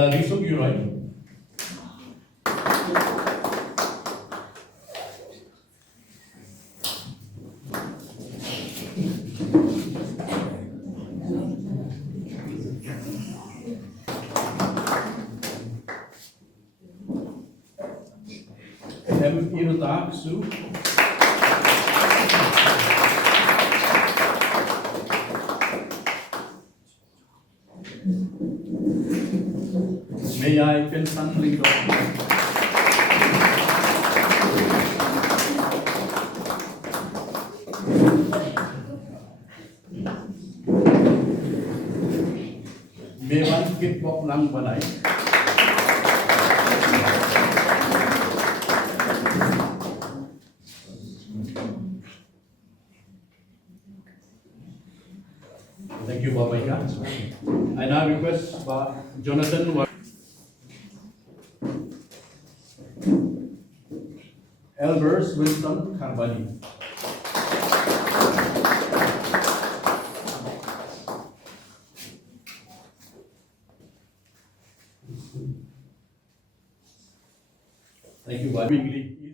Ila Risuk Yurai. Iruta Su. May I pensangling do. May one kickbox lang balay. Thank you, Baba Ika. I now request Jonathan Elbers Winston Karbani. Thank you, Baba.